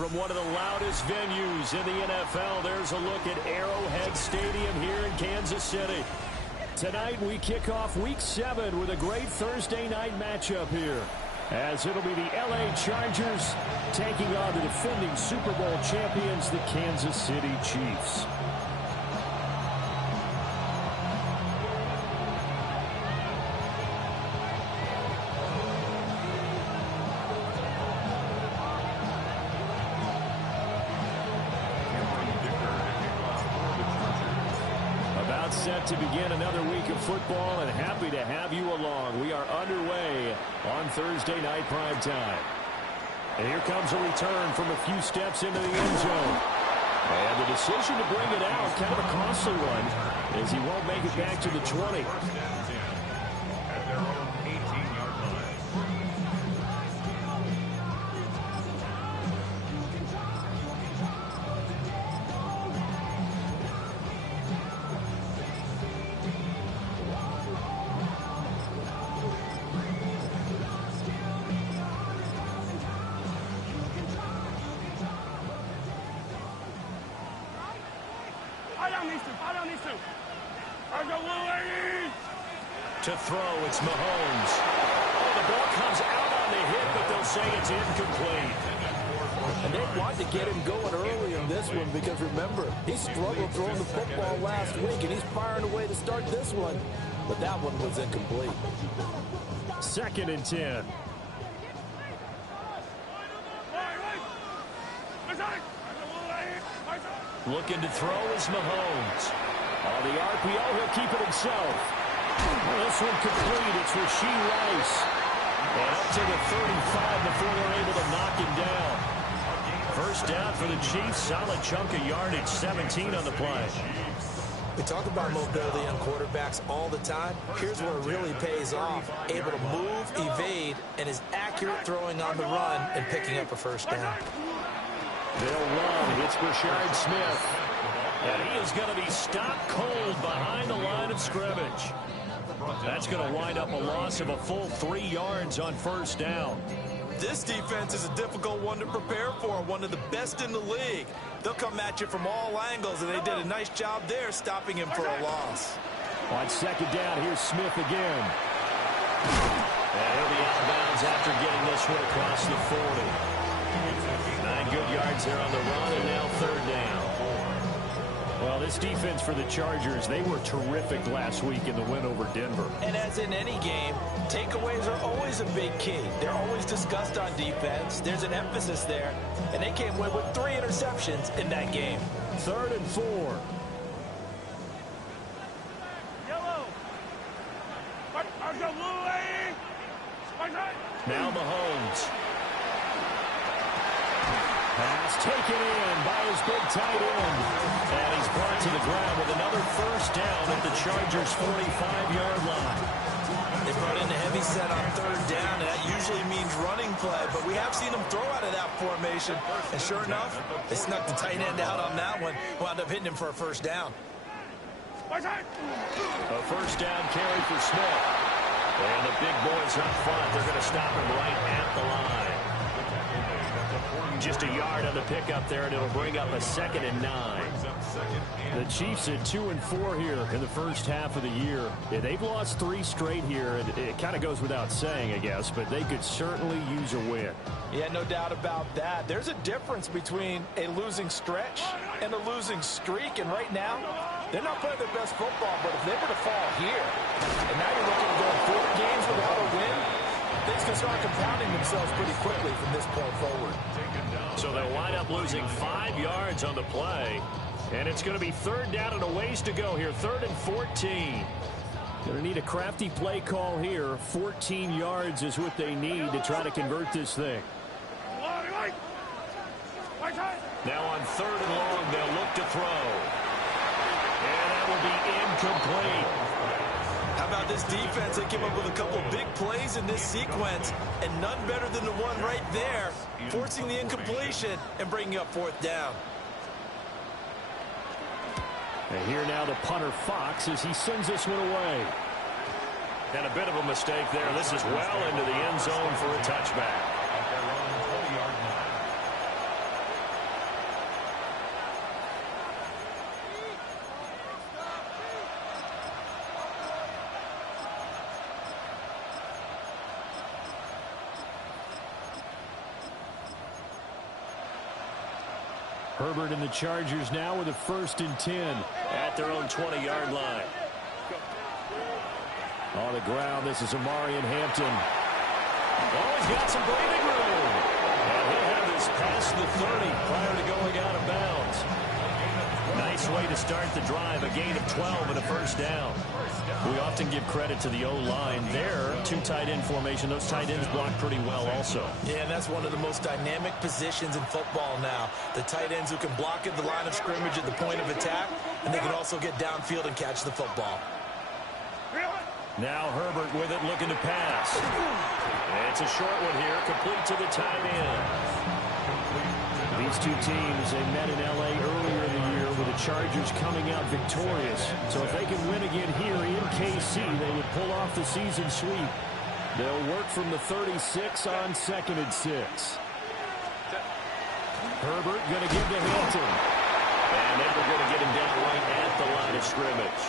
From one of the loudest venues in the NFL, there's a look at Arrowhead Stadium here in Kansas City. Tonight we kick off Week 7 with a great Thursday night matchup here, as it'll be the LA Chargers taking on the defending Super Bowl champions, the Kansas City Chiefs. Set to begin another week of football, and happy to have you along. We are underway on Thursday night primetime. And here comes a return from a few steps into the end zone. And the decision to bring it out, kind of a costly one, as he won't make it back to the 20. At their own 18-yard line. To throw, it's Mahomes. Oh, the ball comes out on the hit, but they'll say it's incomplete. And they want to get him going early in this one because, remember, he struggled throwing the football last week, and he's firing away to start this one. But that one was incomplete. 2nd and 10. Looking to throw is Mahomes. On the RPO, he'll keep it himself. This one complete. It's Rashee Rice. And up to the 35 before they're able to knock him down. First down for the Chiefs. Solid chunk of yardage. 17 on the play. We talk about mobility on quarterbacks all the time. Here's where it really pays off. Able to move, evade, and is accurate throwing on the run and picking up a first down. They'll run. It's Rashard Smith. And he is going to be stopped cold behind the line of scrimmage. That's going to wind up a loss of a full 3 yards on first down. This defense is a difficult one to prepare for, one of the best in the league. They'll come at you from all angles, and they did a nice job there stopping him for a loss. On 2nd down, here's Smith again. And he'll be out of bounds after getting this one across the 40. 9 good yards there on the run, and now 3rd down. Well, this defense for the Chargers, they were terrific last week in the win over Denver. And as in any game, takeaways are always a big key. They're always discussed on defense. There's an emphasis there. And they came away with 3 interceptions in that game. 3rd and 4. Now Mahomes. Pass taken in by his big tight end. And he's brought to the ground with another first down at the Chargers' 45-yard line. They brought in a heavy set on 3rd down, and that usually means running play. But we have seen them throw out of that formation. And sure enough, they snuck the tight end out on that one. Wound up hitting him for a first down. A first down carry for Smith. And the big boys up front, they're going to stop him right at the line. Just a yard on the pickup there, and it'll bring up a 2nd and 9. The Chiefs at 2 and 4 here in the first half of the year. Yeah, they've lost 3 straight here, and it kind of goes without saying, I guess, but they could certainly use a win. Yeah, no doubt about that. There's a difference between a losing stretch and a losing streak, and right now, they're not playing their best football, but if they were to fall here, and now you're looking to go 4 games without a win, things can start compounding themselves pretty quickly from this point forward. So they'll wind up losing 5 yards on the play. And it's going to be 3rd down and a ways to go here. 3rd and 14. Going to need a crafty play call here. 14 yards is what they need to try to convert this thing. Now on 3rd and long, they'll look to throw. And that will be incomplete. How about this defense? They came up with a couple big plays in this sequence, and none better than the one right there, forcing the incompletion and bringing up 4th down. And here now the punter Fox as he sends this one away. And a bit of a mistake there. This is well into the end zone for a touchback. Herbert and the Chargers now with a 1st and 10 at their own 20-yard line. On the ground, this is Amari in Hampton. Oh, he's got some breathing room. And he'll have this past the 30 prior to going out of bounds. Nice way to start the drive. A gain of 12 and a 1st down. We often give credit to the O-line there. 2 tight end formation. Those tight ends block pretty well also. Yeah, and that's one of the most dynamic positions in football now. The tight ends who can block at the line of scrimmage at the point of attack, and they can also get downfield and catch the football. Now Herbert with it, looking to pass. It's a short one here, complete to the tight end. These two teams, they met in L.A. earlier in the year with the Chargers coming out victorious. So if they can win again here in KC, they would pull off the season sweep. They'll work from the 36 on 2nd and 6. Herbert going to give to Hampton. And then we're going to get him down right at the line of scrimmage.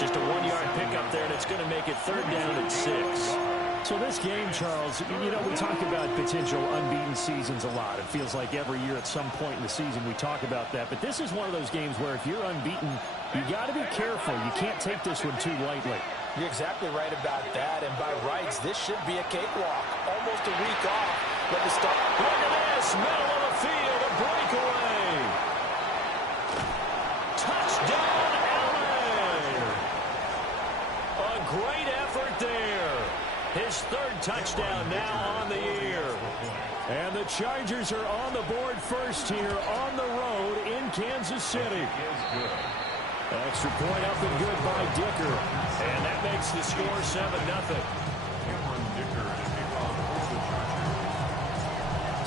Just a 1-yard pickup there, and it's going to make it 3rd down and 6. So this game, Charles, you know, we talk about potential unbeaten seasons a lot. It feels like every year at some point in the season we talk about that. But this is one of those games where if you're unbeaten, you got to be careful. You can't take this one too lightly. You're exactly right about that. And by rights, this should be a cakewalk. Almost a week off. But the start. Look at this. Middle of the field. A breakaway. Touchdown, LA. A great effort there. His 3rd touchdown now on the year. And the Chargers are on the board first here on the road in Kansas City. Extra point up and good by Dicker. And that makes the score 7-0.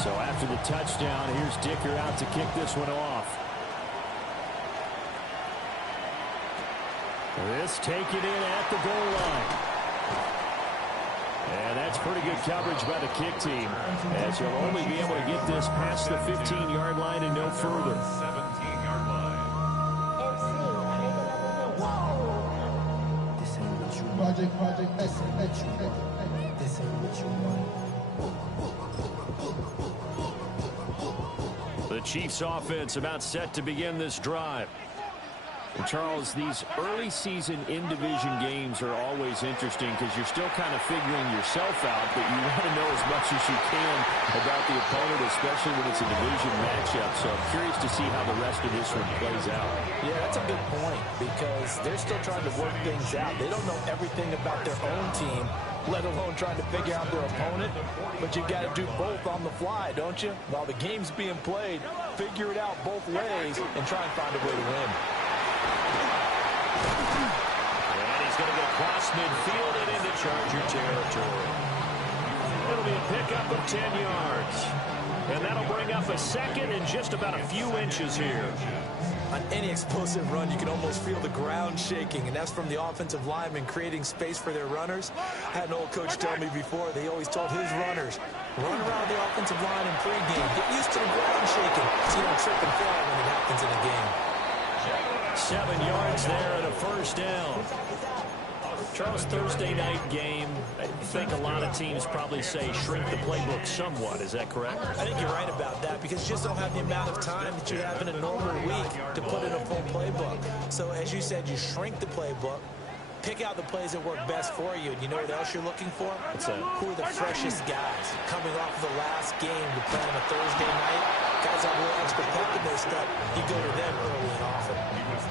So after the touchdown, here's Dicker out to kick this one off. This taken in at the goal line. And that's pretty good coverage by the kick team, as he'll only be able to get this past the 15-yard line and no further. 17-yard line. This ain't what you want. This ain't what you want. This ain't what you want. The Chiefs offense about set to begin this drive. And Charles, these early season in-division games are always interesting because you're still kind of figuring yourself out, but you want to know as much as you can about the opponent, especially when it's a division matchup. So I'm curious to see how the rest of this one plays out. Yeah, that's a good point because they're still trying to work things out. They don't know everything about their own team, let alone trying to figure out their opponent. But you got to do both on the fly, don't you? While the game's being played, figure it out both ways and try and find a way to win. And he's going to get across midfield and into Charger territory. It'll be a pickup of 10 yards. And that'll bring up a 2nd and just about a few inches here. On any explosive run, you can almost feel the ground shaking, and that's from the offensive linemen creating space for their runners. I had an old coach tell me before, they always told his runners, run around the offensive line in pregame. Get used to the ground shaking so you don't trip and fall when it happens in a game. 7 yards there and a 1st down. Charles, Thursday night game, I think a lot of teams probably say shrink the playbook somewhat. Is that correct? I think you're right about that because you just don't have the amount of time that you have in a normal week to put in a full playbook. So as you said, you shrink the playbook, pick out the plays that work best for you. And you know what else you're looking for? Who are the freshest guys coming off of the last game to play on a Thursday night? Guys have a little extra pep in their step. You go to them early and often.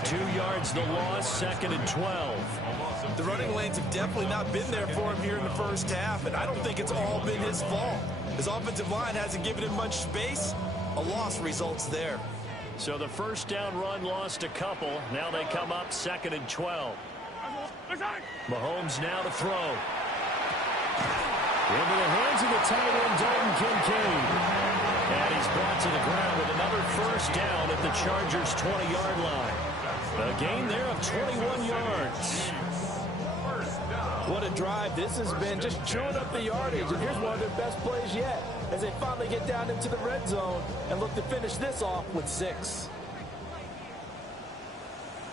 2 yards the loss, 2nd and 12. The running lanes have definitely not been there for him here in the first half, and I don't think it's all been his fault. His offensive line hasn't given him much space. A loss results there. So the 1st down run lost a couple. Now they come up 2nd and 12. Mahomes now to throw. Into the hands of the tight end, Dalton Kincaid. And he's brought to the ground with another 1st down at the Chargers' 20-yard line. A gain there of 21 yards. What a drive this has been, just chewing up the yardage. And here's one of their best plays yet as they finally get down into the red zone and look to finish this off with 6.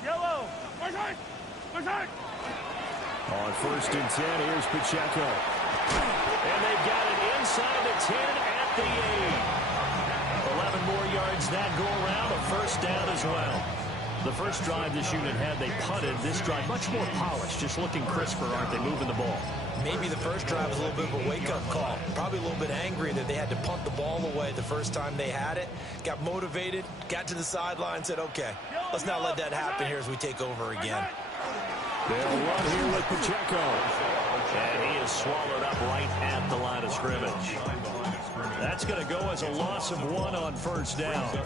Yellow. On 1st and 10, here's Pacheco. And they've got it inside the 10 at the 8. 7 more yards that go around, a first down as well. The first drive this unit had, they punted. This drive, much more polished, just looking crisper, aren't they, moving the ball? Maybe the first drive was a little bit of a wake-up call. Probably a little bit angry that they had to punt the ball away the first time they had it. Got motivated, got to the sideline, said, okay, let's not let that happen here as we take over again. They'll run here with Pacheco. And he is swallowed up right at the line of scrimmage. That's going to go as a loss of 1 on first down.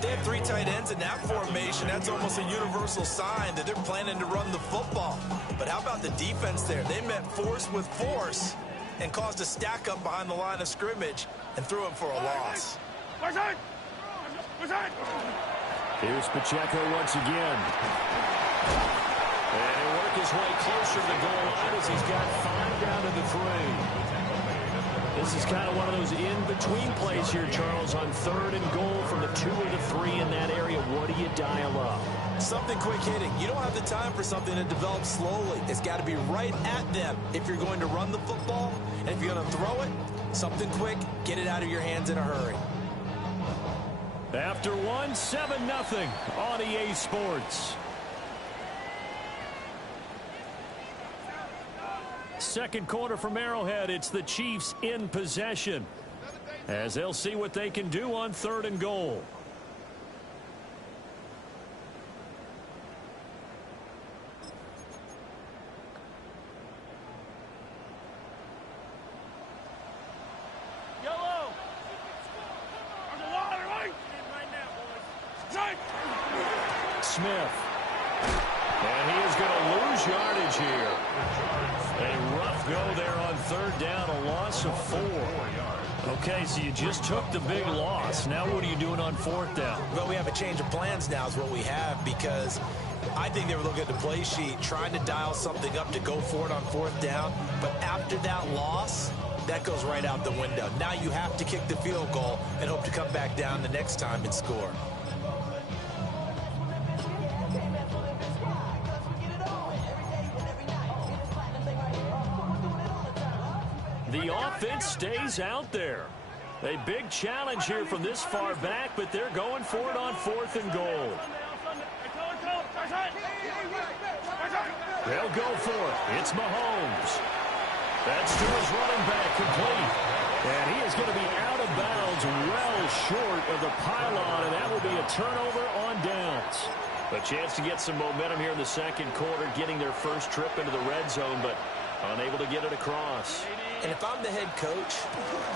They have 3 tight ends in that formation. That's almost a universal sign that they're planning to run the football. But how about the defense there? They met force with force and caused a stack up behind the line of scrimmage and threw him for a loss. Here's Pacheco once again. And he'll work his way closer to the goal line as he's got 5 down to the 3. This is kind of one of those in-between plays here, Charles, on 3rd and goal from the 2 or the 3 in that area. What do you dial up? Something quick hitting. You don't have the time for something that develops slowly. It's got to be right at them if you're going to run the football. And if you're going to throw it, something quick, get it out of your hands in a hurry. After 1, 7-0 on EA Sports. Second quarter from Arrowhead, it's the Chiefs in possession as they'll see what they can do on 3rd and goal. Yellow. Smith. And he is going to lose yardage here. A rough go there on 3rd down, a loss of 4. Okay, so you just took the big loss. Now what are you doing on 4th down? Well, we have a change of plans now is what we have, because I think they were looking at the play sheet, trying to dial something up to go for it on 4th down. But after that loss, that goes right out the window. Now you have to kick the field goal and hope to come back down the next time and score. The offense stays out there. A big challenge here from this far back, but they're going for it on 4th and goal. They'll go for it. It's Mahomes. That's to his running back, complete. And he is going to be out of bounds, well short of the pylon, and that will be a turnover on downs. A chance to get some momentum here in the second quarter, getting their first trip into the red zone, but unable to get it across. And if I'm the head coach,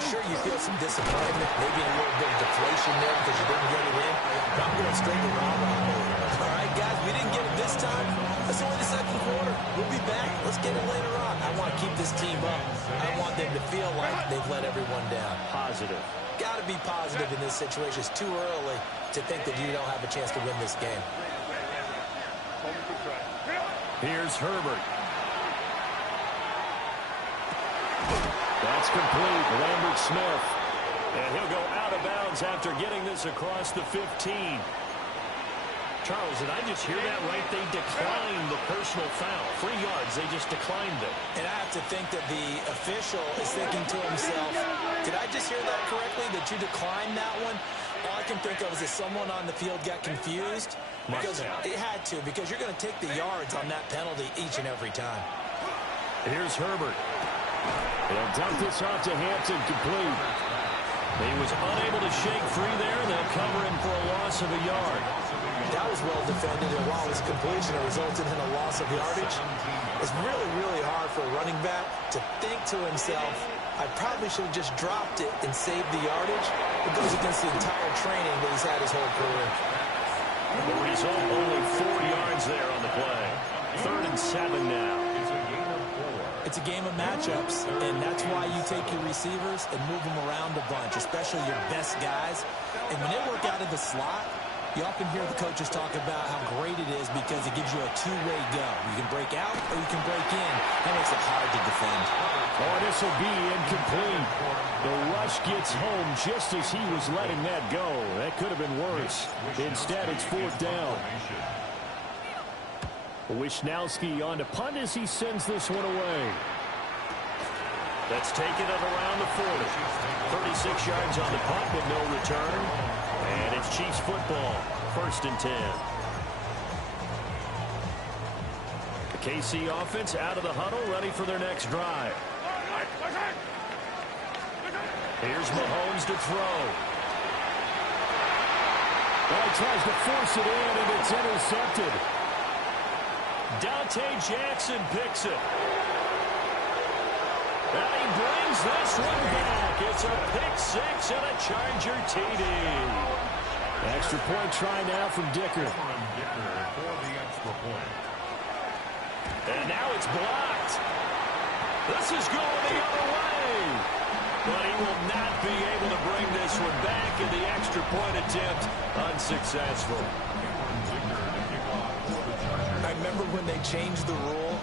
sure, you feel some disappointment, maybe a little bit of deflation there because you didn't get it in. But I'm going straight to rah-rah mode. All right, guys, we didn't get it this time. That's only the second quarter. We'll be back. Let's get it later on. I want to keep this team up. I want them to feel like they've let everyone down. Positive. Got to be positive in this situation. It's too early to think that you don't have a chance to win this game. Here's Herbert. That's complete. Lambert Smith. And he'll go out of bounds after getting this across the 15. Charles, did I just hear that right? They declined the personal foul. 3 yards, they just declined it. And I have to think that the official is thinking to himself, did I just hear that correctly, that you declined that one? All I can think of is that someone on the field got confused. Because it had to, because you're going to take the yards on that penalty each and every time. Here's Herbert. They'll dump this off to Hampton, complete. He was unable to shake free there. They'll cover him for a loss of a yard. That was well defended, and while his completion resulted in a loss of yardage, it's really, really hard for a running back to think to himself, I probably should have just dropped it and saved the yardage. It goes against the entire training that he's had his whole career. The result, only 4 yards there on the play. 3rd and 7 now. It's a game of matchups, and that's why you take your receivers and move them around a bunch, especially your best guys. And when they work out of the slot, you often hear the coaches talk about how great it is because it gives you a two-way go. You can break out or you can break in. That makes it hard to defend. Oh, this will be incomplete. The rush gets home just as he was letting that go. That could have been worse. Instead, it's 4th down. Wisnowski on to punt as he sends this one away. That's taken it around the 40. 36 yards on the punt with no return. And it's Chiefs football, 1st and 10. The KC offense out of the huddle, ready for their next drive. Here's Mahomes to throw. Well, he tries to force it in, and it's intercepted. Dante Jackson picks it. And he brings this one back. It's a pick six and a Charger TD. Extra point try now from Dicker. And now it's blocked. This is going the other way. But he will not be able to bring this one back, and the extra point attempt unsuccessful. I remember when they changed the rule,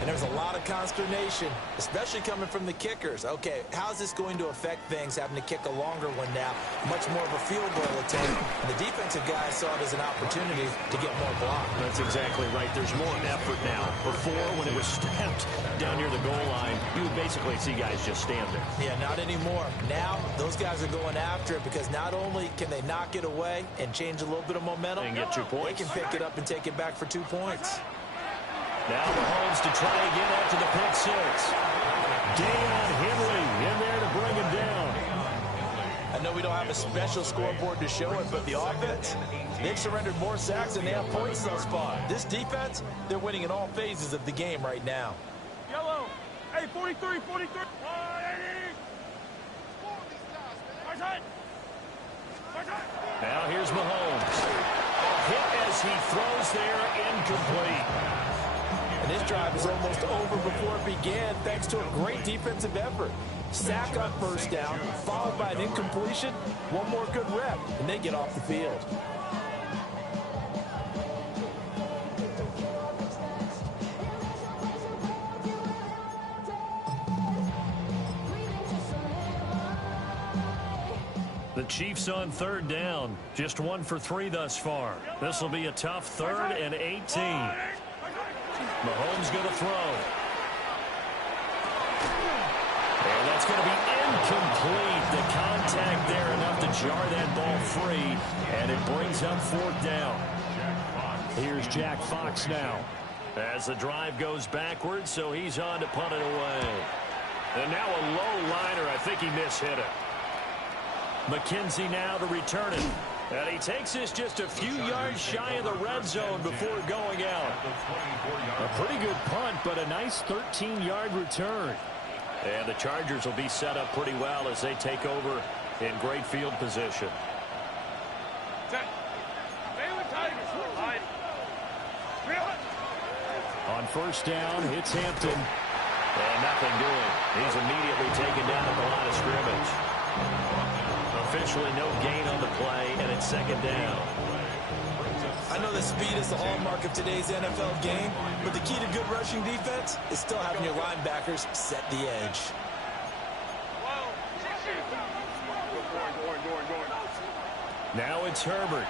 and there was a lot of consternation, especially coming from the kickers. Okay, how's this going to affect things, having to kick a longer one now, much more of a field goal attempt? And the defensive guys saw it as an opportunity to get more block. That's exactly right. There's more effort now. Before, when it was stepped down near the goal line, you would basically see guys just stand there. Yeah, not anymore. Now, those guys are going after it because not only can they knock it away and change a little bit of momentum, and get 2 points. they can pick it up and take it back for 2 points. Now Mahomes to try again after the pick six. Deion Henley in there to bring him down. I know we don't have a special scoreboard to show it, but the offense, they've surrendered more sacks than they have points thus far. This defense, they're winning in all phases of the game right now. Yellow. Hey, 43, 43. Now here's Mahomes. Hit as he throws there, incomplete. And this drive is almost over before it began thanks to a great defensive effort. Sack on 1st down, followed by an incompletion. One more good rep, and they get off the field. The Chiefs on 3rd down. Just 1 for 3 thus far. This will be a tough 3rd and 18. Mahomes going to throw. And that's going to be incomplete. The contact there enough to jar that ball free, and it brings up 4th down. Here's Jack Fox now. As the drive goes backwards, so he's on to punt it away. And now a low liner. I think he mishit it. McKenzie now to return it. And he takes this just a few yards shy of the red zone before going out. A pretty good punt, but a nice 13-yard return. And the Chargers will be set up pretty well as they take over in great field position. On 1st down, it's Hampton. And nothing doing. He's immediately taken down at the line of scrimmage. Officially no gain on the play, and it's 2nd down. I know that speed is the hallmark of today's NFL game, but the key to good rushing defense is still having your linebackers set the edge. Now it's Herbert.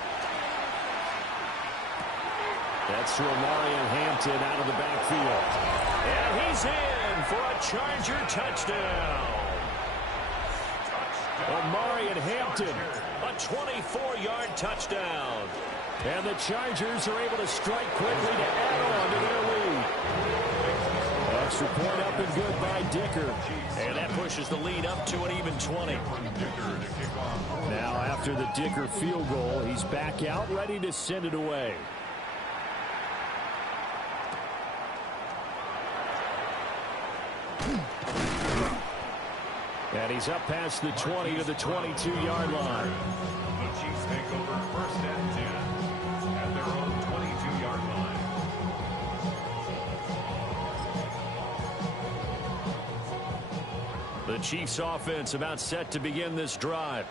That's to Amari and Hampton out of the backfield. And he's in for a Charger touchdown. Amari and Hampton. A 24-yard touchdown. And the Chargers are able to strike quickly to add on to their lead. Extra point up and good by Dicker. And that pushes the lead up to an even 20. Now after the Dicker field goal, he's back out ready to send it away. And he's up past the 20 to the 22-yard line. The Chiefs take over 1st and 10 at their own 22-yard line. The Chiefs offense about set to begin this drive.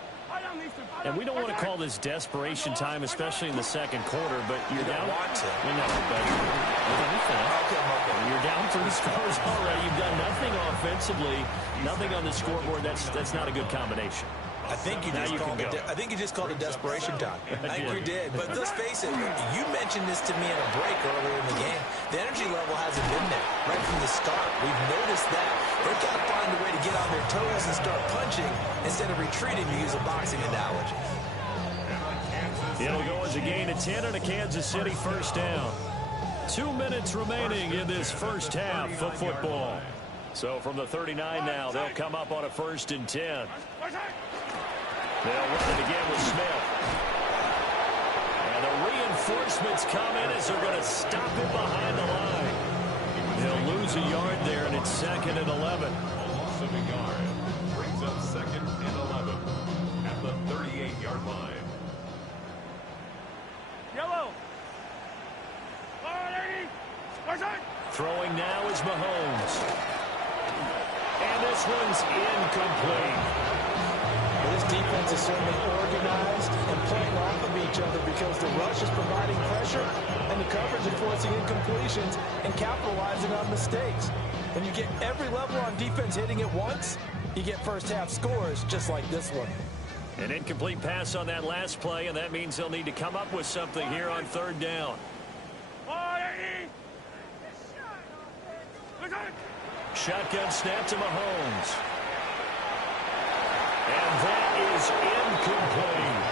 And we don't want to call this desperation time, especially in the 2nd quarter, but you're down. Want to. You know, but you're down 3 scores already. You've done nothing offensively, nothing on the scoreboard. That's not a good combination. I think you just called it desperation time. I think you did. But let's face it, you mentioned this to me in a break earlier in the game. The energy level hasn't been there right from the start. We've noticed that. They've got to find a way to get on their toes and start punching instead of retreating, to use a boxing analogy. It'll go as a gain of 10 and a Kansas City first down. 2 minutes remaining in this first half of football. So from the 39 now, they'll come up on a 1st and 10. They'll run it again with Smith. And the reinforcements come in as they're going to stop him behind the line. They'll lose a yard there, and it's 2nd and 11. Loss of a yard brings up 2nd and 11 at the 38-yard line. Yellow. Throwing now is Mahomes. And this one's incomplete. Well, this defense is certainly organized and playing off of each other because the rush is providing pressure and the coverage is forcing incompletions and capitalizing on mistakes. When you get every level on defense hitting it once, you get first half scores just like this one. An incomplete pass on that last play, and that means they'll need to come up with something here on 3rd down. Shotgun snap to Mahomes. And that is incomplete.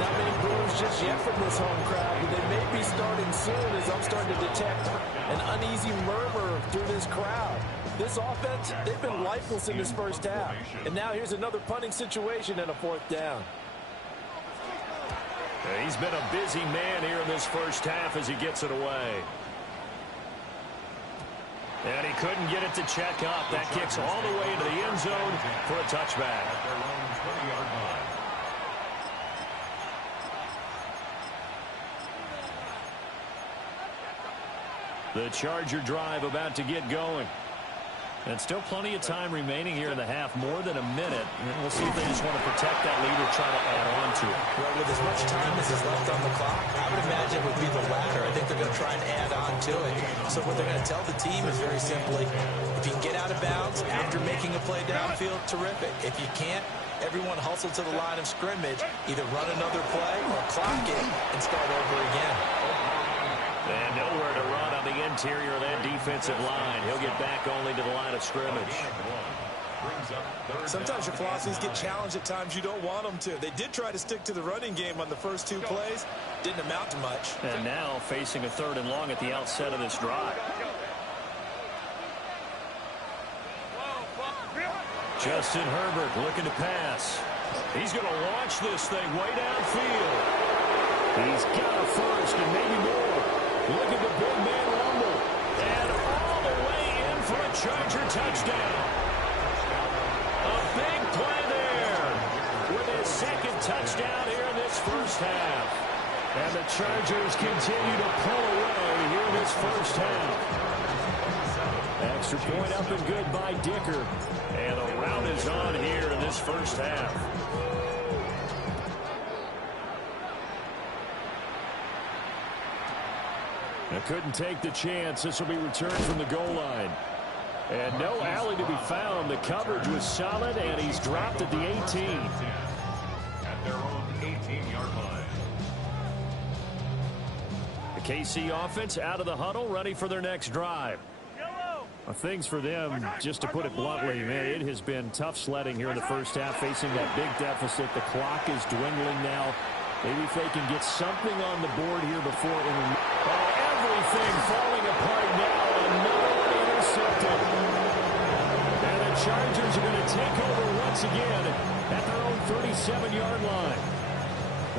Not many boos just yet from this home crowd, but they may be starting soon as I'm starting to detect an uneasy murmur through this crowd. This offense, they've been lifeless in this first half. And now here's another punting situation and a 4th down. He's been a busy man here in this first half as he gets it away. And he couldn't get it to check up. That kicks all the way into the end zone for a touchback. The Charger drive about to get going. And still plenty of time remaining here in the half, more than a minute. And we'll see if they just want to protect that lead or try to add on to it. Well, with as much time as is left on the clock, I would imagine it would be the latter. I think they're going to try and add on to it. So what they're going to tell the team is very simply, if you can get out of bounds after making a play downfield, terrific. If you can't, everyone hustle to the line of scrimmage, either run another play or clock it and start over again. And nowhere to run on the interior of that defensive line. He'll get back only to the line of scrimmage. Sometimes your philosophies get challenged at times you don't want them to. They did try to stick to the running game on the first 2 plays. Didn't amount to much. And now facing a 3rd and long at the outset of this drive. Justin Herbert looking to pass. He's going to launch this thing way downfield. He's got a first and maybe more. Look at the big man rumble. And all the way in for a Charger touchdown. A big play there with his 2nd touchdown here in this first half. And the Chargers continue to pull away here in this first half. Extra point up and good by Dicker. And the rout is on here in this first half. They couldn't take the chance. This will be returned from the goal line. And no alley to be found. The coverage was solid, and he's dropped at the 18. At their own 18-yard line. The KC offense out of the huddle, ready for their next drive. Things for them, just to put it bluntly, man, it has been tough sledding here in the first half, facing that big deficit. The clock is dwindling now. Maybe if they can get something on the board here before everything falling apart now. Another one intercepted. And the Chargers are going to take over once again at their own 37-yard line.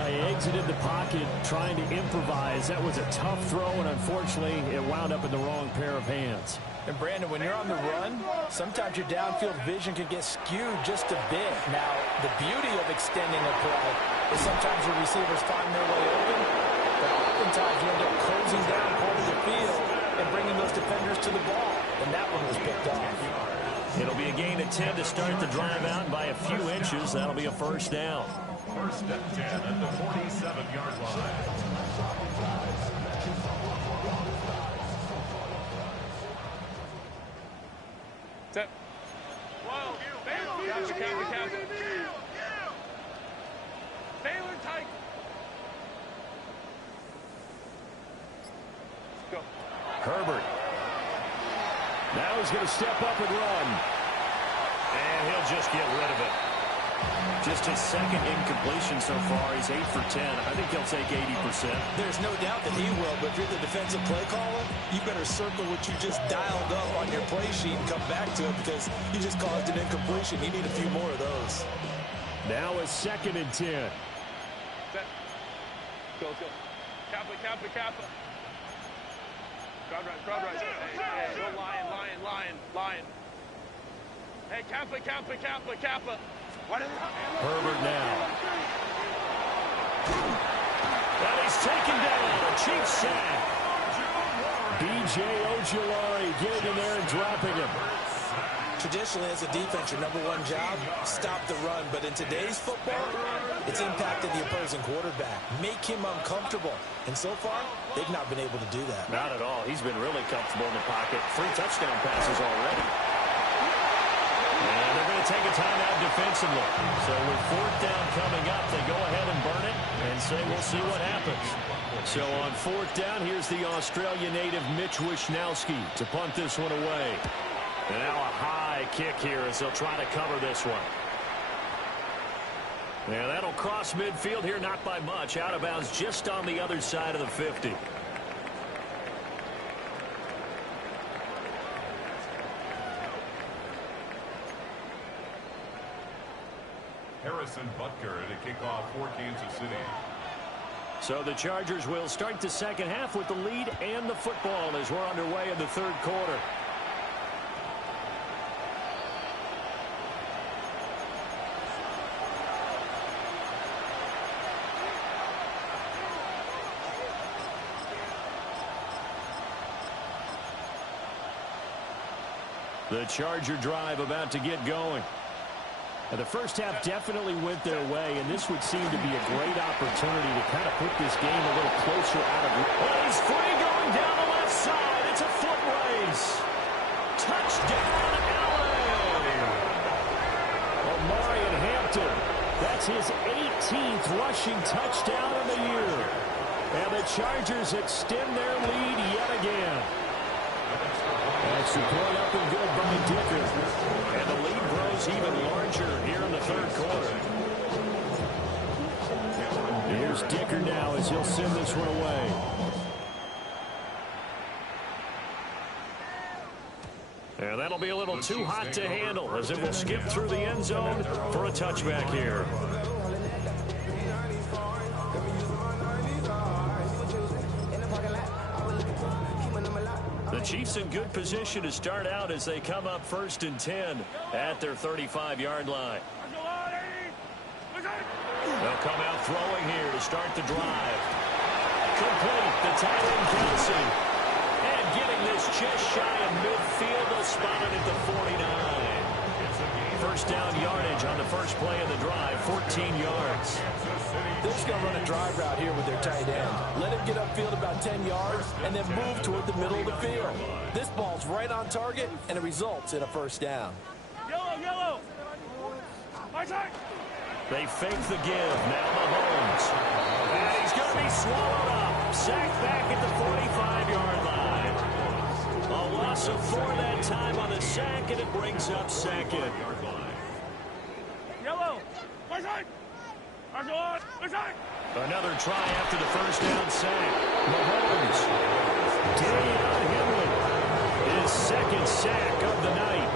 They exited the pocket trying to improvise. That was a tough throw, and unfortunately, it wound up in the wrong pair of hands. And Brandon, when you're on the run, sometimes your downfield vision can get skewed just a bit. Now, the beauty of extending a play is sometimes your receivers find their way open, but oftentimes you end up closing down part of the field and bringing those defenders to the ball. And that one was picked off. It'll be a gain of 10 to start the drive out, and by a few inches, that'll be a first down. First and 10 at the 47-yard line. Set. Whoa. Counter. Taylor tight. Go. Herbert. Now he's going to step up and run. And he'll just get rid of it. Just his second incompletion so far. He's 8 for 10. I think he'll take 80%. There's no doubt that he will, but if you're the defensive play caller, you better circle what you just dialed up on your play sheet and come back to it because you just caused an incompletion. You need a few more of those. Now a 2nd and 10. Set. Go. Kappa, Kappa, Kappa. Crowd right. Hey, go lion. Hey, Kappa. Herbert now. And he's taken down. A cheap sack. B.J. Ojulari getting in there and dropping him. Traditionally, as a defense, your number one job, stop the run. But in today's football, it's impacted the opposing quarterback. Make him uncomfortable. And so far, they've not been able to do that. Not at all. He's been really comfortable in the pocket. 3 touchdown passes already. And they're going to take a timeout defensively. So with 4th down coming up, they go ahead and burn it and say we'll see what happens. So on 4th down, here's the Australia native Mitch Wishnowsky to punt this one away. And now a high kick here as they'll try to cover this one. Yeah, that'll cross midfield here, not by much. Out of bounds just on the other side of the 50. Harrison Butker to kick off for Kansas City. So the Chargers will start the second half with the lead and the football as we're underway in the 3rd quarter. The Charger drive about to get going. Now, the first half definitely went their way, and this would seem to be a great opportunity to kind of put this game a little closer out of reach. Oh, he's free going down the left side. It's a foot race. Touchdown, LA. Omarion Hampton. That's his 18th rushing touchdown of the year. And the Chargers extend their lead yet again. Extra point up and good by Dicker. And the lead grows even larger here in the 3rd quarter. Here's Dicker now as he'll send this one away. And that'll be a little too hot to handle as it will skip through the end zone for a touchback here. The Chiefs in good position to start out as they come up 1st and 10 at their 35-yard line. They'll come out throwing here to start the drive. Complete the tight end Kelsey. And getting this just shy of midfield, they'll spot it at the 49. 1st down yardage on the first play of the drive, 14 yards. They're just going to run a drive route here with their tight end. Let him get upfield about 10 yards and then move toward the middle of the field. This ball's right on target, and it results in a 1st down. Yellow. My side. They fake the give. Now Mahomes. And he's going to be swallowed up. Sacked back at the 45-yard line. A loss of 4 that time on the sack, and it brings up 2nd. Yellow. My side. Another try after the 1st down sack. Mahomes. Darian Henley. His 2nd sack of the night.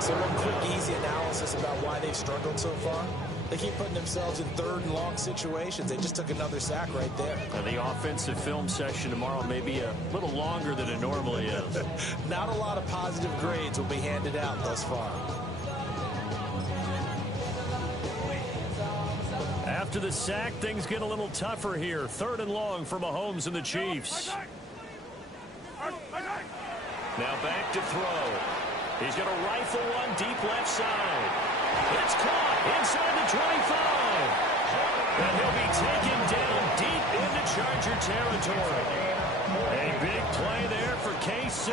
So one quick, easy analysis about why they've struggled so far. They keep putting themselves in 3rd and long situations. They just took another sack right there. And the offensive film session tomorrow may be a little longer than it normally is. Not a lot of positive grades will be handed out thus far. After the sack, things get a little tougher here. 3rd and long for Mahomes and the Chiefs. Now back to throw. He's going to rifle one deep left side. It's caught inside the 25. And he'll be taken down deep into Charger territory. A big play there for KC.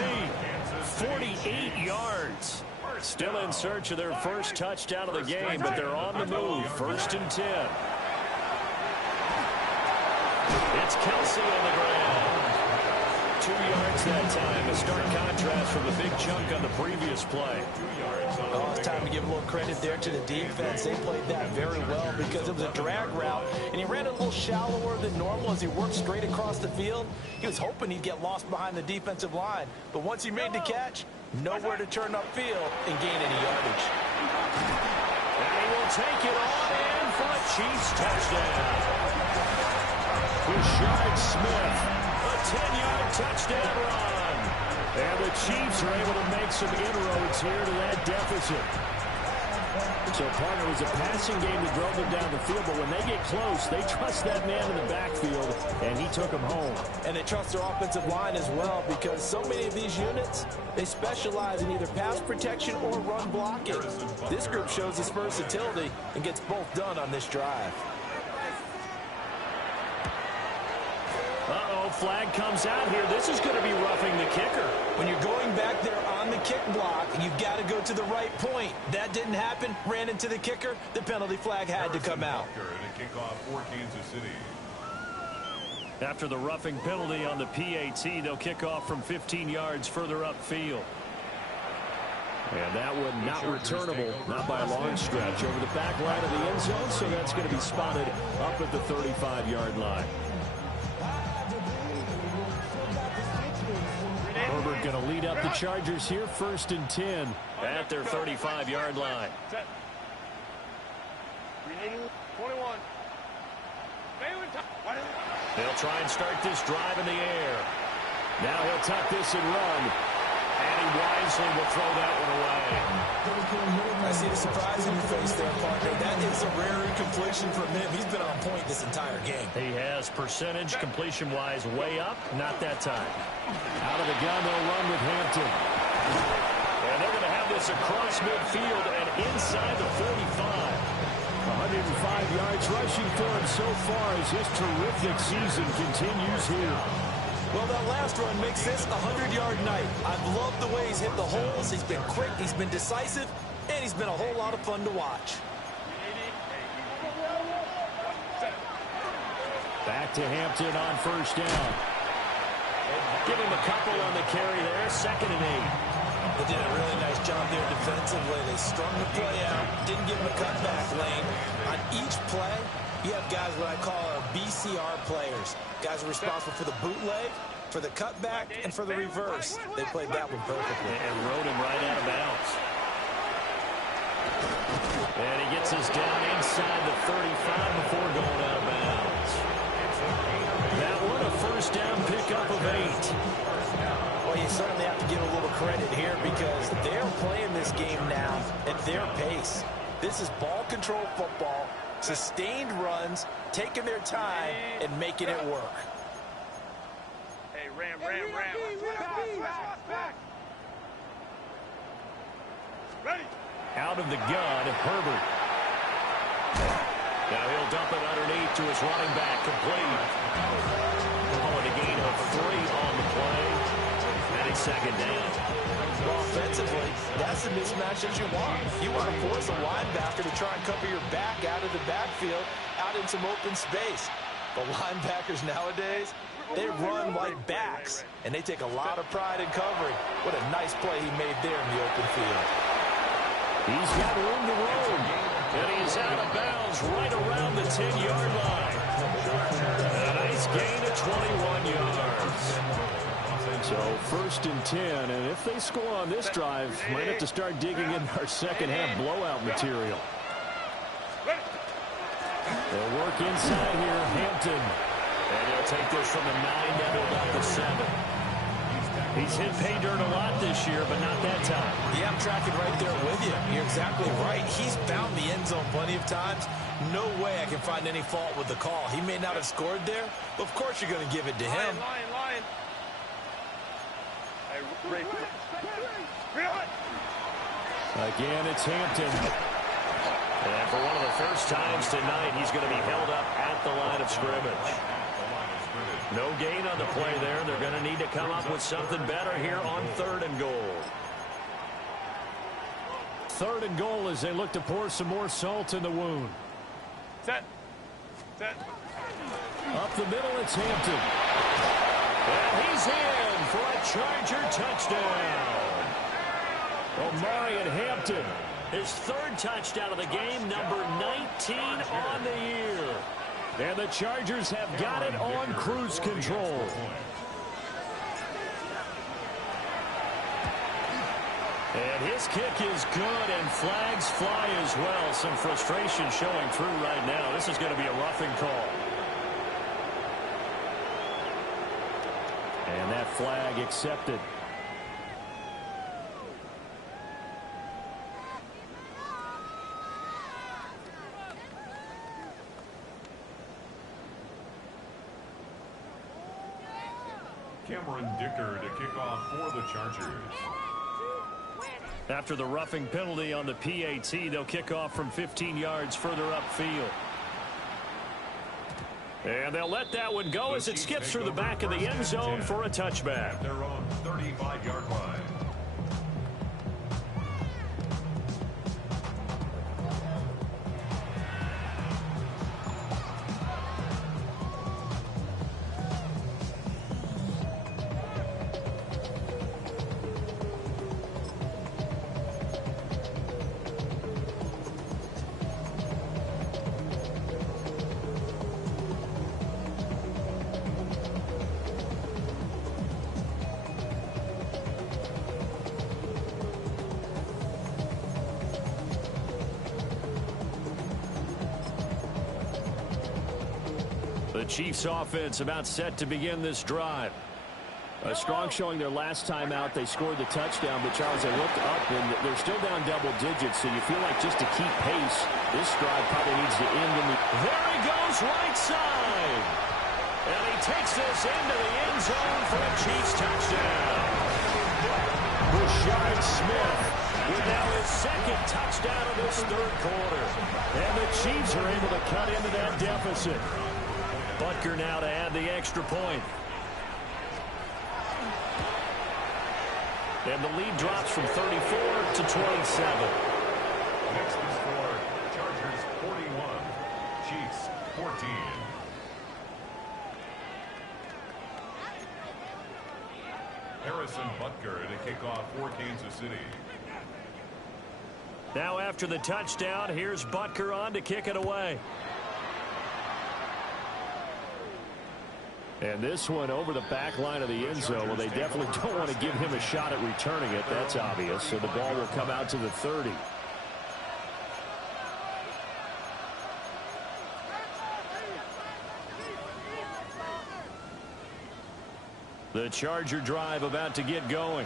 48 yards. Still in search of their first touchdown of the game, but they're on the move. 1st and 10. It's Kelsey on the ground. 2 yards that time. A stark contrast from the big chunk on the previous play. Oh, time to give a little credit there to the defense. They played that very well because it was a drag route, and he ran a little shallower than normal as he worked straight across the field. He was hoping he'd get lost behind the defensive line, but once he made the catch, nowhere to turn upfield and gain any yardage. And he will take it on in for a Chiefs touchdown. Rashard Smith, a 10-yard touchdown run. And the Chiefs are able to make some inroads here to that deficit. So, partner, it was a passing game that drove them down the field, but when they get close, they trust that man in the backfield, and he took them home. And they trust their offensive line as well, because so many of these units, they specialize in either pass protection or run blocking. This group shows its versatility and gets both done on this drive. Uh-oh, flag comes out here. This is going to be roughing the kicker. When you're going back there on the kick block, you've got to go to the right point. That didn't happen. Ran into the kicker. The penalty flag had to come out. Kickoff for Kansas City. After the roughing penalty on the PAT, they'll kick off from 15 yards further upfield. And that one not returnable, not by a long stretch, over the back line of the end zone, so that's going to be spotted up at the 35-yard line. Herbert going to lead up the Chargers here, 1st and 10 at their 35-yard line. Set. 21. They'll try and start this drive in the air. Now he'll tuck this and run. And he wisely will throw that one away. I see the surprise in your face there, partner. That is a rare incompletion from him. He's been on point this entire game. He has percentage completion-wise way up. Not that time. Out of the gun, they'll run with Hampton. And they're going to have this across midfield and inside the 45. 105 yards rushing for him so far as his terrific season continues here. Well, that last run makes this a 100-yard night. I've loved the way he's hit the holes. He's been quick, he's been decisive, and he's been a whole lot of fun to watch. Back to Hampton on 1st down. Give him a couple on the carry there, 2nd and 8. They did a really nice job there defensively. They strung the play out, didn't give him a cutback lane. On each play, you have guys what I call BCR players. Guys are responsible for the bootleg, for the cutback, and for the reverse. They played that one perfectly. And rode him right out of bounds. And he gets us down inside the 35 before going out of bounds. That one a 1st down pickup of 8. Well, you certainly have to give a little credit here because they're playing this game now at their pace. This is ball control football, sustained runs, taking their time, and making it work. Hey, ram. Back. Ready. Out of the gun, Herbert. Now he'll dump it underneath to his running back, complete. Calling a gain of 3 on the play. And it's 2nd down. Well, offensively, that's the mismatch that you want. You want to force a linebacker to try and cover your back out of the backfield, out in some open space. But linebackers nowadays, they run like backs, and they take a lot of pride in covering. What a nice play he made there in the open field. He's got room to roam. And he's out of bounds right around the 10-yard line. A nice gain of 21 yards. So 1st and 10, and if they score on this drive, might have to start digging in our second-half blowout material. They'll work inside here, Hampton. And he'll take this from the 9 down to about the 7. He's hit pay dirt a lot this year, but not that time. Yeah, I'm tracking right there with you. You're exactly right. He's found the end zone plenty of times. No way I can find any fault with the call. He may not have scored there, but of course you're going to give it to him. Line. Hey, Ray. Again, it's Hampton. And for one of the first times tonight, he's going to be held up at the line of scrimmage. No gain on the play there. They're going to need to come up with something better here on 3rd and goal. 3rd and goal as they look to pour some more salt in the wound. Set. Up the middle, it's Hampton. And he's in for a Charger touchdown. Omari and Hampton His third touchdown of the game, number 19 on the year. And the Chargers have got it on cruise control. And his kick is good, and flags fly as well. Some frustration showing through right now. This is going to be a roughing call. And that flag accepted. Cameron Dicker to kick off for the Chargers. After the roughing penalty on the PAT, they'll kick off from 15 yards further upfield. And they'll let that one go as it skips through the back of the end zone for a touchback. Their own 35-yard line. The Chiefs offense about set to begin this drive. A strong showing their last time out. They scored the touchdown, but Charles, they looked up and they're still down double digits, so you feel like just to keep pace, this drive probably needs to end in the... There he goes, right side. And he takes this into the end zone for a Chiefs touchdown. Rashard Smith with now his second touchdown of this third quarter. And the Chiefs are able to cut into that deficit. Butker now to add the extra point. And the lead drops from 34 to 27. Next is for Chargers 41, Chiefs 14. Harrison Butker to kick off for Kansas City. Now after the touchdown, here's Butker on to kick it away. And this one over the back line of the end zone. Well, they definitely don't want to give him a shot at returning it. That's obvious. So the ball will come out to the 30. The Charger drive about to get going.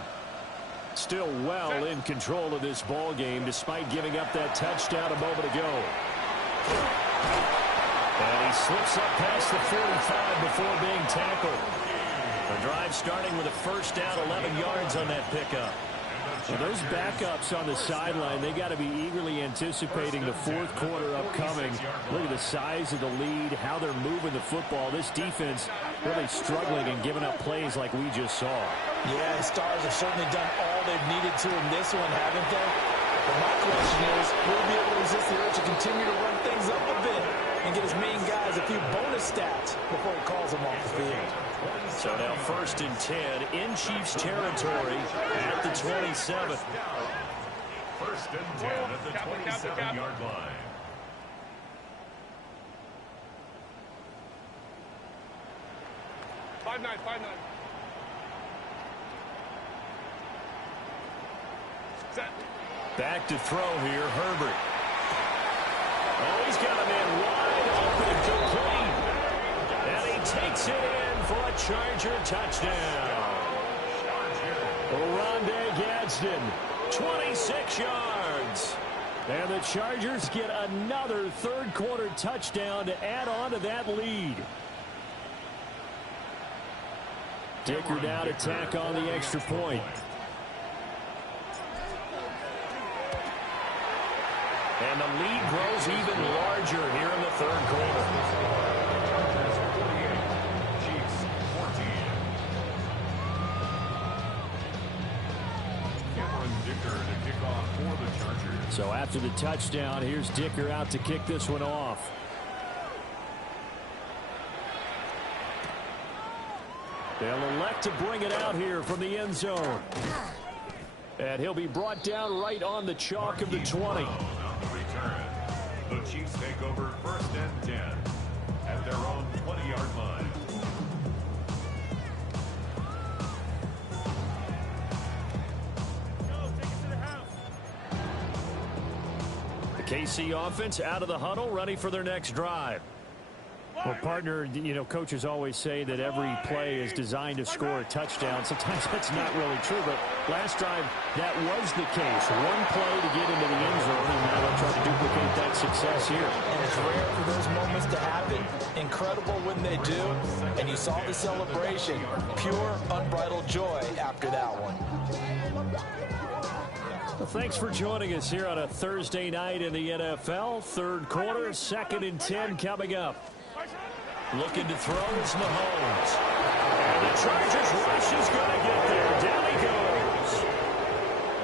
Still well in control of this ball game despite giving up that touchdown a moment ago. And he slips up past the 45 before being tackled. The drive starting with a first down, 11 yards on that pickup. Well, those backups on the sideline, they got to be eagerly anticipating the fourth quarter upcoming. Look at the size of the lead, how they're moving the football. This defense really struggling and giving up plays like we just saw. Yeah, the Stars have certainly done all they've needed to in this one, haven't they? But my question is, will they be able to resist the urge to continue to run things up a bit and get his main guys a few bonus stats before he calls them off the field? So now 1st and 10 in Chiefs territory at the 27. 1st and 10 at the 27-yard line. Five nine. Set. Back to throw here, Herbert. Oh, he's got a man wide open and complete. And he takes it in for a Charger touchdown. Oronde Gadsden, 26 yards. And the Chargers get another third quarter touchdown to add on to that lead. Dicker now to tack on the extra point. And the lead grows even larger here in the third quarter. Chargers 48, Chiefs 14. Cameron Dicker to kick off for the Chargers. So after the touchdown, here's Dicker out to kick this one off. They'll elect to bring it out here from the end zone. And he'll be brought down right on the chalk of the 20. On the return, the Chiefs take over 1st and 10 at their own 20-yard line. The KC offense out of the huddle, ready for their next drive. Well, partner, you know, coaches always say that every play is designed to score a touchdown. Sometimes that's not really true, but last drive, that was the case. One play to get into the end zone, and now they'll try to duplicate that success here. And it's rare for those moments to happen. Incredible when they do. And you saw the celebration. Pure, unbridled joy after that one. Well, thanks for joining us here on a Thursday night in the NFL. Third quarter, 2nd and 10 coming up. Looking to throw is Mahomes. And the Chargers rush is going to get there. Down he goes.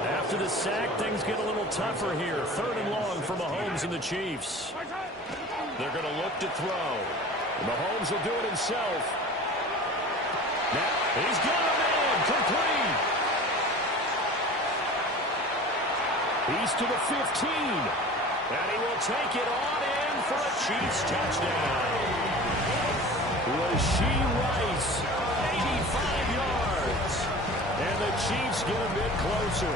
After the sack, things get a little tougher here. 3rd and long for Mahomes and the Chiefs. They're going to look to throw. Mahomes will do it himself. Now, he's got a man. Complete. He's to the 15. And he will take it on in for a Chiefs touchdown. Rashee Rice, 85 yards. And the Chiefs get a bit closer.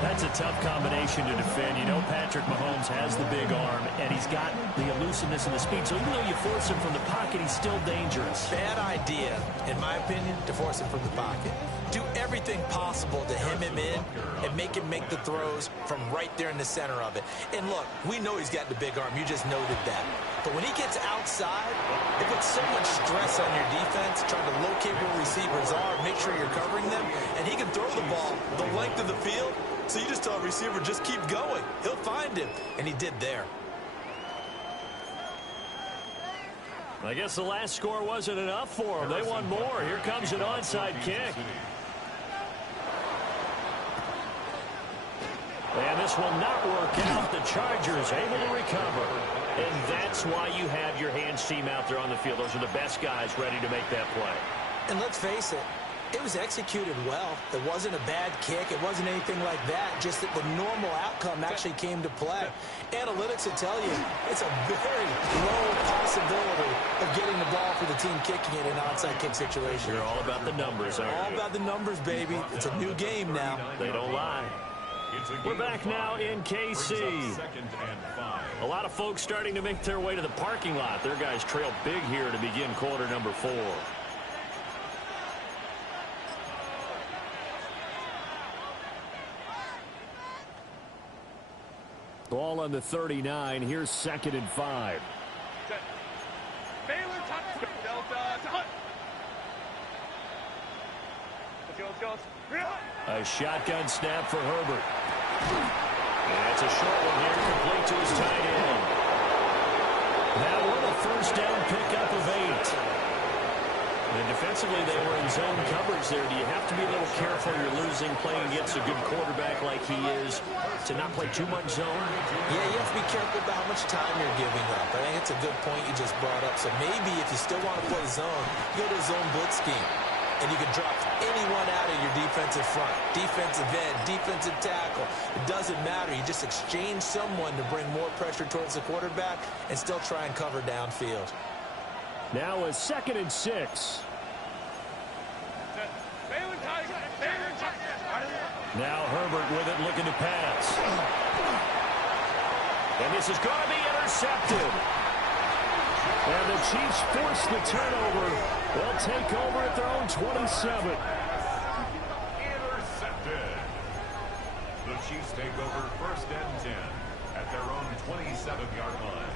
That's a tough combination to defend. You know Patrick Mahomes has the big arm, and he's got the elusiveness and the speed. So even though you force him from the pocket, he's still dangerous. Bad idea, in my opinion, to force him from the pocket. Do everything possible to hem him in and make him make the throws from right there in the center of it. And look, we know he's got the big arm. You just noted that. But when he gets outside, it puts so much stress on your defense, trying to locate where receivers are, make sure you're covering them, and he can throw the ball the length of the field. So you just tell a receiver, just keep going. He'll find him. And he did there. I guess the last score wasn't enough for them. They want more. Here comes an onside kick. And this will not work out. The Chargers able to recover. And that's why you have your hands team out there on the field. Those are the best guys ready to make that play. And let's face it, it was executed well. It wasn't a bad kick. It wasn't anything like that. Just that the normal outcome actually came to play. Analytics will tell you it's a very low possibility of getting the ball for the team kicking it in an onside kick situation. You're all about the numbers, aren't you? All about the numbers, baby. It's a new game now. They don't lie. We're back now in KC. A lot of folks starting to make their way to the parking lot. Their guys trail big here to begin quarter number 4. Ball on the 39. Here's 2nd and 5. Baylor touchdown. Delta to Hunt. Let's go. A shotgun snap for Herbert. That's a short one here, complete to his tight end. Now with a 1st down pickup of 8. And defensively, they were in zone coverage there. Do you have to be a little careful? You're losing, playing against a good quarterback like he is, to not play too much zone? Yeah, you have to be careful about how much time you're giving up. I think it's a good point you just brought up. So maybe if you still want to play zone, go to a zone blitz scheme. And you can drop anyone out of your defensive front, defensive end, defensive tackle. It doesn't matter. You just exchange someone to bring more pressure towards the quarterback and still try and cover downfield. Now a 2nd and 6. Now Herbert with it, looking to pass. And this is going to be intercepted. And the Chiefs force the turnover. They'll take over at their own 27. Intercepted. The Chiefs take over 1st and 10 at their own 27-yard line.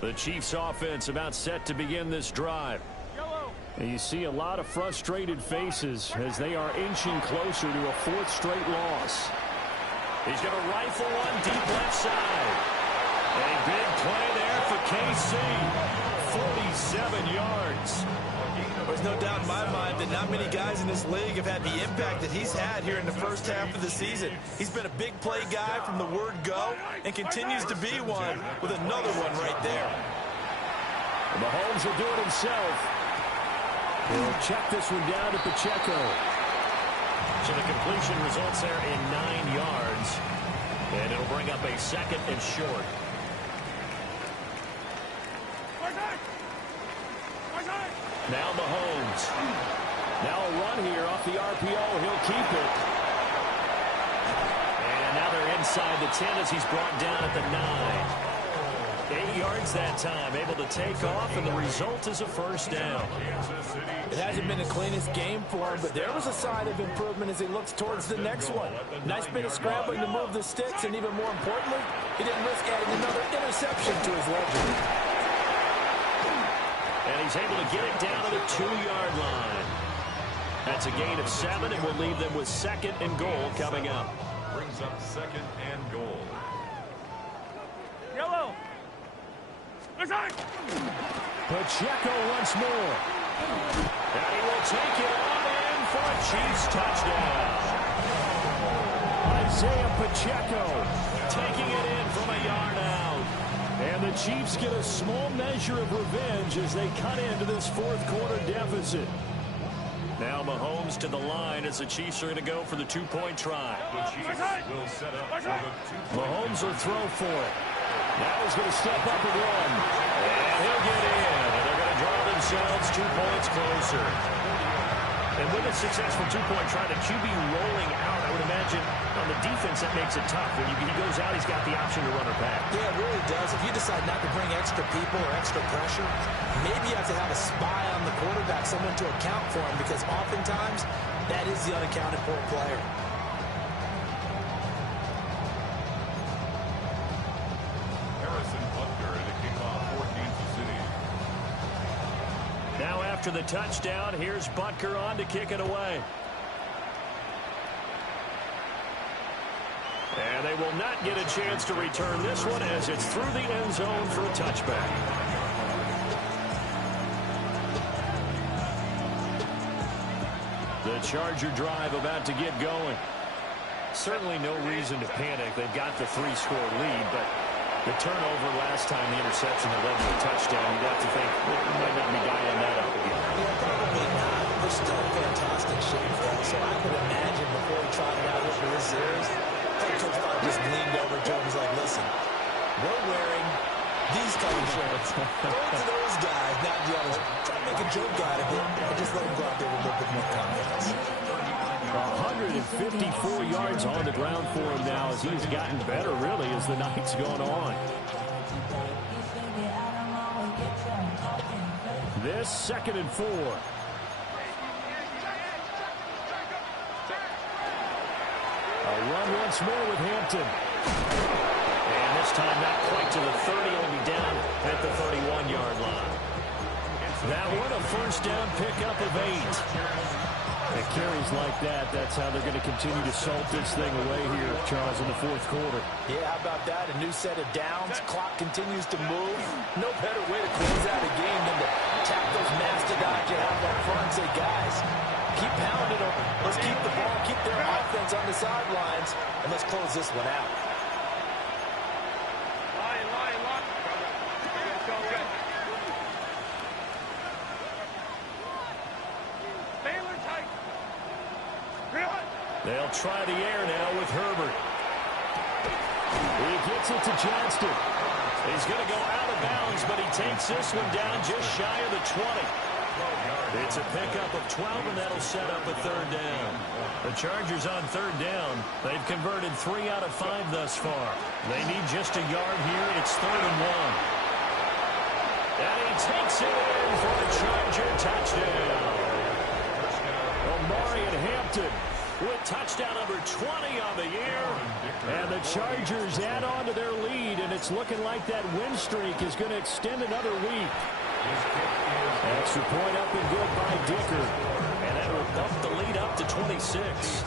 The Chiefs offense about set to begin this drive. And you see a lot of frustrated faces as they are inching closer to a 4th straight loss. He's going to rifle one deep left side. A big play there for KC. 47 yards. There's no doubt in my mind that not many guys in this league have had the impact that he's had here in the first half of the season. He's been a big play guy from the word go and continues to be one with another one right there. And Mahomes will do it himself. He'll check this one down to Pacheco. So the completion results there in 9 yards. And it'll bring up a second and short. Now Mahomes. Now a run here off the RPO. He'll keep it. And now they're inside the 10 as he's brought down at the 9. 8 yards that time, able to take off, and the result is a first down. It hasn't been the cleanest game for him, but there was a sign of improvement as he looks towards the next one. Nice bit of scrambling to move the sticks, and even more importantly, he didn't risk adding another interception to his ledger. And he's able to get it down to the 2-yard line. That's a gain of 7, and will leave them with second and goal coming up. Brings up second and goal. Yellow. Pacheco once more. And he will take it on in for a Chiefs touchdown. Isaiah Pacheco. Taking it in from a yard out. And the Chiefs get a small measure of revenge as they cut into this fourth quarter deficit. Now Mahomes to the line as the Chiefs are going to go for the 2-point try. The Chiefs will set up for the 2-point. Mahomes will throw for it. Now he's going to step up and run. And he'll get in. And they're going to draw themselves 2 points closer. And with a successful 2-point try, the QB rolling out, I would imagine on the defense that makes it tough. When he goes out, he's got the option to run or pass. Yeah, it really does. If you decide not to bring extra people or extra pressure, maybe you have to have a spy on the quarterback, someone to account for him, because oftentimes that is the unaccounted for player. Now after the touchdown, here's Butker on to kick it away. And they will not get a chance to return this one as it's through the end zone for a touchback. The Charger drive about to get going. Certainly no reason to panic. They've got the 3-score lead, but the turnover last time, the interception that led to a touchdown, you'd have to think, well, we might not be dialing that up again. Yeah, probably not. They're still in fantastic shape, though. So I would imagine before he trotted out here for this series, head coach probably just leaned over to him and was like, listen, we're wearing these color shirts. Go to those guys, not the others. Try to make a joke out of it and just let them go out there with a little bit more confidence. 154 yards on the ground for him now as he's gotten better, really, as the night's gone on. This 2nd and 4. A run once more with Hampton. And this time not quite to the 30, only down at the 31-yard line. That one a first down pickup of 8. It carries like that. That's how they're going to continue to salt this thing away here, Charles, in the fourth quarter. Yeah, how about that? A new set of downs. Clock continues to move. No better way to close out a game than to tap those mastodons you have up front and say, guys, keep pounding them. Let's keep the ball, keep their offense on the sidelines, and let's close this one out. They'll try the air now with Herbert. He gets it to Johnston. He's going to go out of bounds, but he takes this one down just shy of the 20. It's a pickup of 12, and that'll set up a 3rd down. The Chargers on 3rd down. They've converted 3 out of 5 thus far. They need just a yard here. It's 3rd and 1. And he takes it in for a Charger touchdown. Omari and Hampton with touchdown number 20 on the year. And the Chargers add on to their lead, and it's looking like that win streak is going to extend another week. Extra point up and good by Dicker. And that will bump the lead up to 26.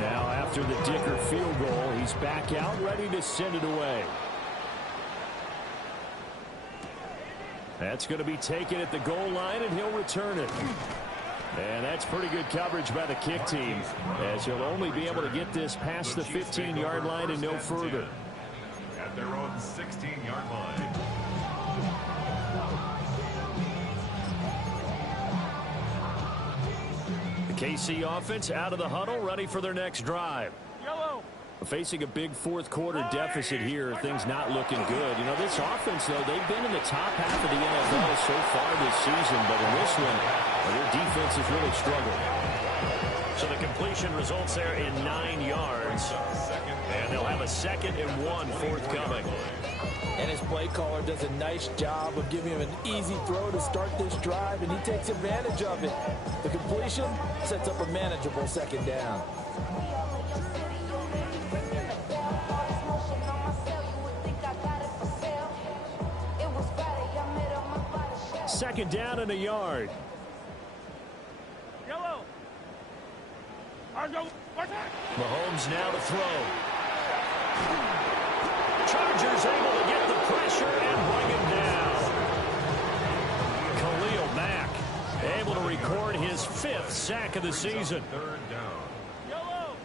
Now after the Dicker field goal, he's back out, ready to send it away. That's going to be taken at the goal line, and he'll return it. And that's pretty good coverage by the kick team, as he'll only be able to get this past the 15-yard line and no further. At their own 16-yard line. KC offense out of the huddle, ready for their next drive. Yellow. Facing a big fourth quarter deficit here, things not looking good. You know, this offense, though, they've been in the top half of the NFL so far this season, but in this one, their defense has really struggled. So the completion results there in 9 yards, and they'll have a 2nd and 1 forthcoming. And his play caller does a nice job of giving him an easy throw to start this drive, and he takes advantage of it. The completion sets up a manageable 2nd down. Second down and a yard. Yellow. Mahomes now to throw. Chargers able to get the pressure and bring him down. Khalil Mack able to record his 5th sack of the season. 3rd down. Yellow.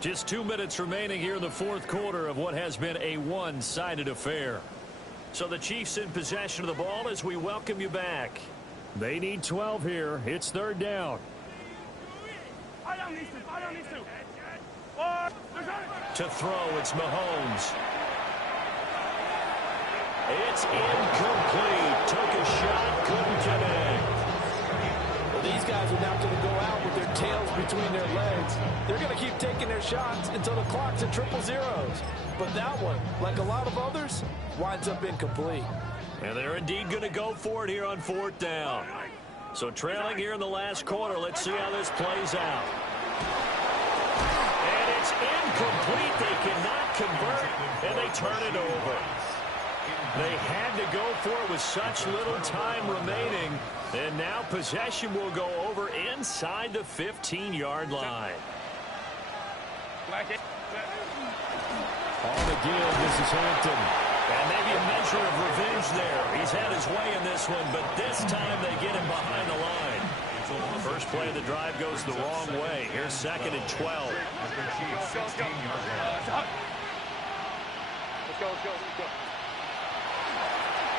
Just 2 minutes remaining here in the fourth quarter of what has been a one-sided affair. So the Chiefs in possession of the ball as we welcome you back. They need 12 here. It's 3rd down. To throw, it's Mahomes. It's incomplete. Took a shot, couldn't connect. Well, these guys are not going to go out with their tails between their legs. They're going to keep taking their shots until the clock's at 000. But that one, like a lot of others, winds up incomplete. And they're indeed going to go for it here on 4th down. So trailing here in the last quarter, let's see how this plays out. And it's incomplete. They cannot convert, and they turn it over. They had to go for it with such little time remaining, and now possession will go over inside the 15-yard line. On again, this is Hampton. And maybe a measure of revenge there. He's had his way in this one, but this time they get him behind the line. The first play of the drive goes the wrong way. Here's 2nd and 12. Let's go.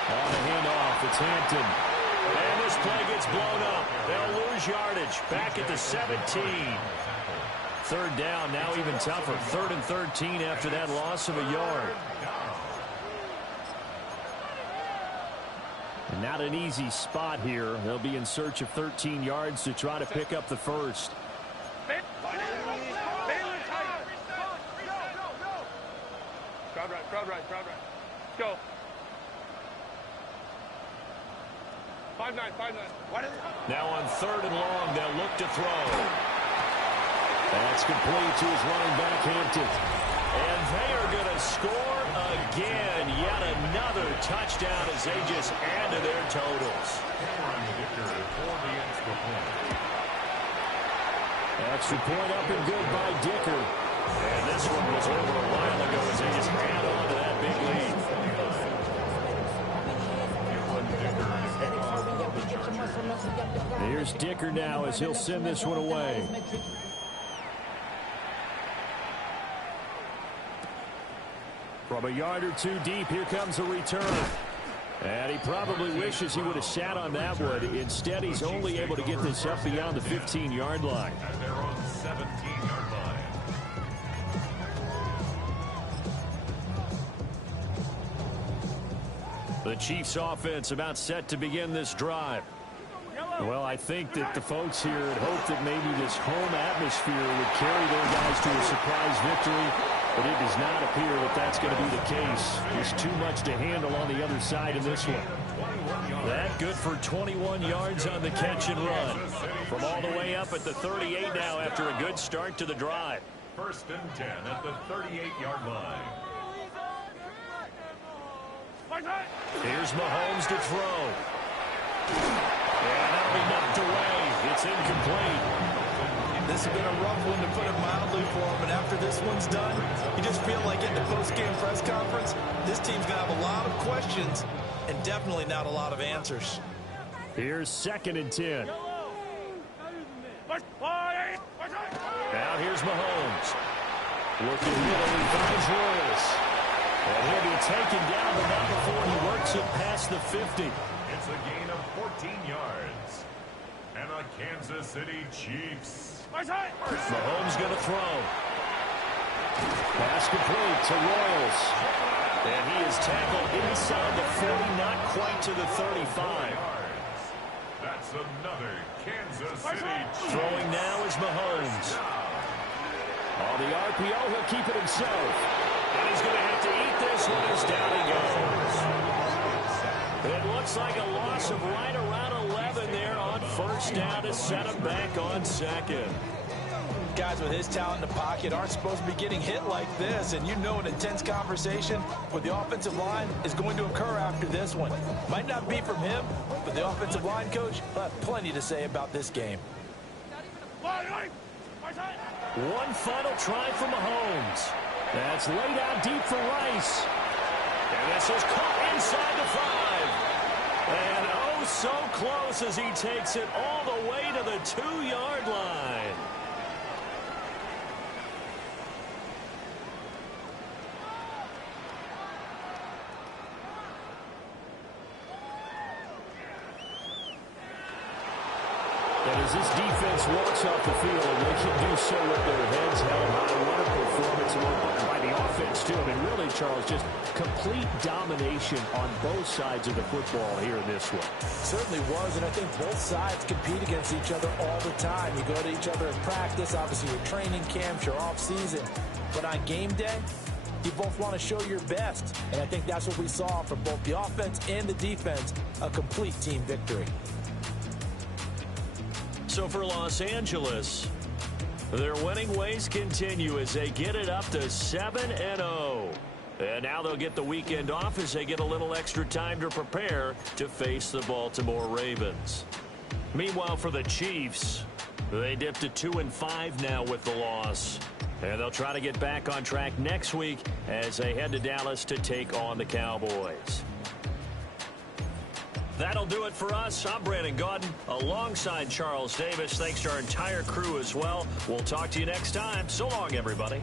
On the handoff, it's Hampton. And this play gets blown up. They'll lose yardage. Back at the 17. 3rd down, now even tougher. 3rd and 13 after that loss of a yard. And not an easy spot here. They'll be in search of 13 yards to try to pick up the first. Crowd right. Go. 5-9. Now on 3rd and long, they'll look to throw. That's complete to his running back, Hampton. And they are going to score again. Yet another touchdown as they just add to their totals. Extra point up and good by Dicker. And this one was over a while ago as they just add on to that big lead. Here's Dicker now as he'll send this one away. From a yard or two deep, here comes a return. And he probably wishes he would have sat on that one. Instead, he's only able to get this up beyond the 15-yard line. At their own 17-yard line. The Chiefs offense about set to begin this drive. Well, I think that the folks here had hoped that maybe this home atmosphere would carry their guys to a surprise victory, but it does not appear that that's going to be the case. There's too much to handle on the other side in this one. That good for 21 yards on the catch and run. From all the way up at the 38 now after a good start to the drive. 1st and 10 at the 38-yard line. Here's Mahomes to throw. And that'll be knocked away. It's incomplete. This has been a rough one, to put it mildly, for him. But after this one's done, you just feel like in the post-game press conference, this team's going to have a lot of questions and definitely not a lot of answers. Here's 2nd and 10. Now here's Mahomes. Looking middle, he finds Royals. And he'll be taken down, but not before he works it past the 50. It's a gain of 14 yards. And the Kansas City Chiefs Mahomes going to throw. Pass complete to Royals. And he is tackled inside the 40, not quite to the 35. That's another Kansas City. Throwing now is Mahomes. On the RPO, he'll keep it himself. And he's going to have to eat this one as down he goes. It looks like a loss of right around 11 there on first down to set him back on second. Guys with his talent in the pocket aren't supposed to be getting hit like this, and you know an intense conversation with the offensive line is going to occur after this one. Might not be from him, but the offensive line coach will have plenty to say about this game. One final try for Mahomes. That's laid out deep for Rice. And this is caught inside the 5. And oh, so close as he takes it all the way to the 2-yard line. And as this defense walks off the field, they can do so with their heads held high. What a performance by the offense, too. I mean, really, Charles, just complete domination on both sides of the football here in this one. Certainly was, and I think both sides compete against each other all the time. You go to each other in practice, obviously your training camps, your off-season. But on game day, you both want to show your best. And I think that's what we saw from both the offense and the defense, a complete team victory. So for Los Angeles, their winning ways continue as they get it up to 7-0. And now they'll get the weekend off as they get a little extra time to prepare to face the Baltimore Ravens. Meanwhile, for the Chiefs, they dipped to 2-5 now with the loss. And they'll try to get back on track next week as they head to Dallas to take on the Cowboys. That'll do it for us. I'm Brandon Gaudin alongside Charles Davis. Thanks to our entire crew as well. We'll talk to you next time. So long, everybody.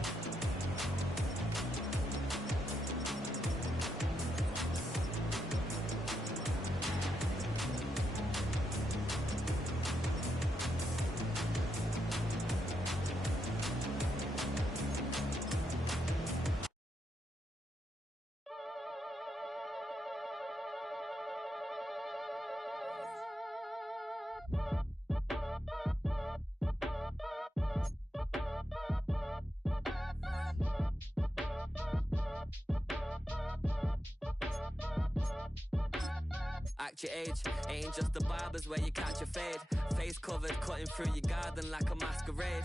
Act your age, ain't just the barbers where you catch your fade. Face covered, cutting through your garden like a masquerade.